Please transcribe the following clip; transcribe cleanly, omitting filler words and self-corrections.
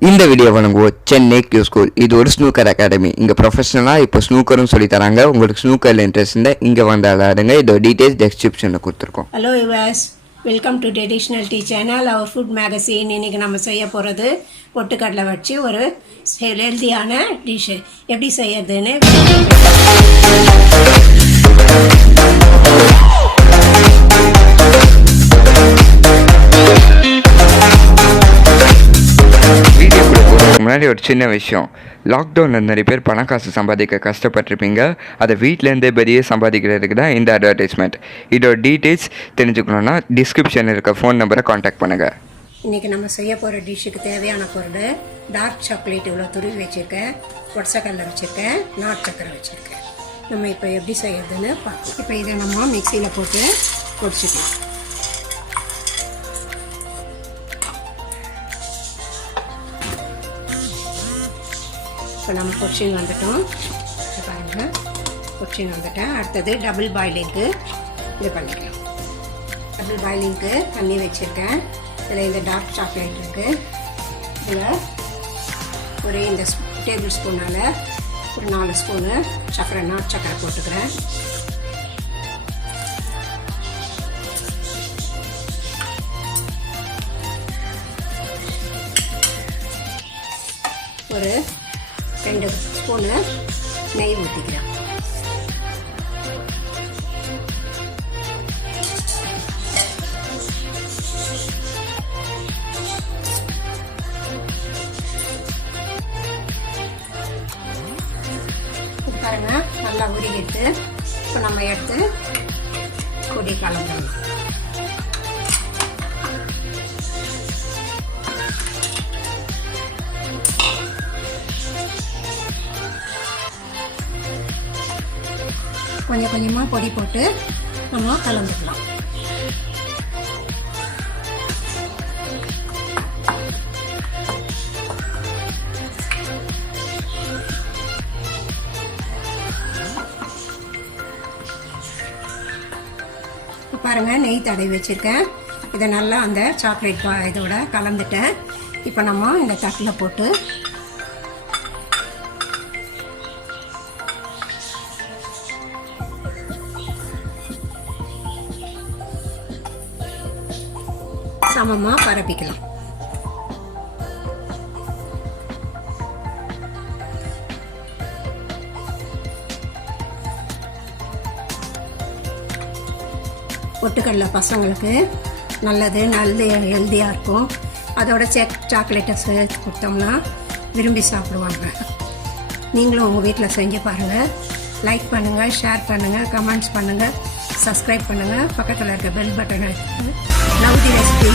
இந்த வீடியோ வழங்குவோம் Chennai Q school. இது ஒரு ஸ்னூக்கர் அகாடமி. இங்கே ப்ரொஃபஷனலாக இப்போ ஸ்னூக்கரும் சொல்லி தராங்க. உங்களுக்கு ஸ்னூக்கரில் இன்ட்ரெஸ்ட் இருந்தால் இங்கே வந்து விளையாடுங்க. இதோட டீட்டெயில்ஸ் டிஸ்கிரிப்ஷனில் கொடுத்துருக்கோம். Hello viewers, welcome to traditional tea channel, our food magazine. இன்றைக்கி நம்ம செய்ய போகிறது பொட்டுக்கடலை வச்சு ஒரு ஹெல்த்தியான டிஷ்ஷு. எப்படி செய்யறதுன்னு முன்னாடி ஒரு சின்ன விஷயம். லாக்டவுனில் நிறைய பேர் பணம் காசு சம்பாதிக்க கஷ்டப்பட்டிருப்பீங்க. அதை வீட்டிலேருந்தே பெரிய சம்பாதிக்கிறதுக்கு தான் இந்த அட்வர்டைஸ்மெண்ட். இதோட டீட்டெயில்ஸ் தெரிஞ்சுக்கணுன்னா டிஸ்கிரிப்ஷனில் இருக்க ஃபோன் நம்பரை காண்டாக்ட் பண்ணுங்கள். இன்றைக்கி நம்ம செய்ய போகிற டிஷ்ஷுக்கு தேவையான பொருள்: டார்க் சாக்லேட் இவ்வளோ துருவி வச்சுருக்கேன், பொட்சக்கடலை வச்சுருக்கேன், நாட்டு சக்கரை வச்சுருக்கேன். நம்ம இப்போ எப்படி செய்யறதுன்னு பார்க்கலாம். இப்போ இதை நம்ம மிக்சியில் போட்டு பொடிச்சிக்கலாம். இப்போ நம்ம பொடிச்சின்னு வந்துட்டோம். பாருங்கள், பொடிச்சின்னு வந்துட்டேன். அடுத்தது டபுள் பாயிலிங்க்கு இது பண்ணிக்கலாம். டபுள் பாயிலிங்க்கு தண்ணி வச்சுருக்கேன். இதில் இந்த டார்க் சாக்லேட் இருக்குது. இதில் ஒரு இந்த டேபிள் ஸ்பூனால் ஒரு 4 ஸ்பூனு சர்க்கரை, நாட்டு சர்க்கரை போட்டுக்கிறேன். ஒரு 2 ஸ்பூனு நெய் ஊற்றிக்கிறேன். பாருங்க, நல்லா உருகிட்டு இப்போ நம்ம எடுத்து கொடி கலந்துடலாம். கொஞ்சம் கொஞ்சமாக பொடி போட்டு நம்ம கலந்துக்கலாம். பாருங்கள், நெய் தடவி வச்சுருக்கேன். இதை நல்லா அந்த சாக்லேட் இதோட கலந்துட்டேன். இப்போ நம்ம இந்த தட்டில் போட்டு சமமாக பரப்பிக்கலாம். பொட்டுக்கடலை பசங்களுக்கு நல்லது, ஹெல்த்தியாக இருக்கும். அதோட சாக்லேட்டை சேர்த்து கொடுத்தோம்னா விரும்பி சாப்பிடுவாங்க. நீங்களும் உங்கள் வீட்டில் செஞ்சு பாருங்கள். லைக் பண்ணுங்கள், ஷேர் பண்ணுங்கள், கமெண்ட்ஸ் பண்ணுங்கள், சப்ஸ்கிரைப் பண்ணுங்கள். பக்கத்தில் இருக்க பெல் பட்டனை லவ் தி ரெசிபி.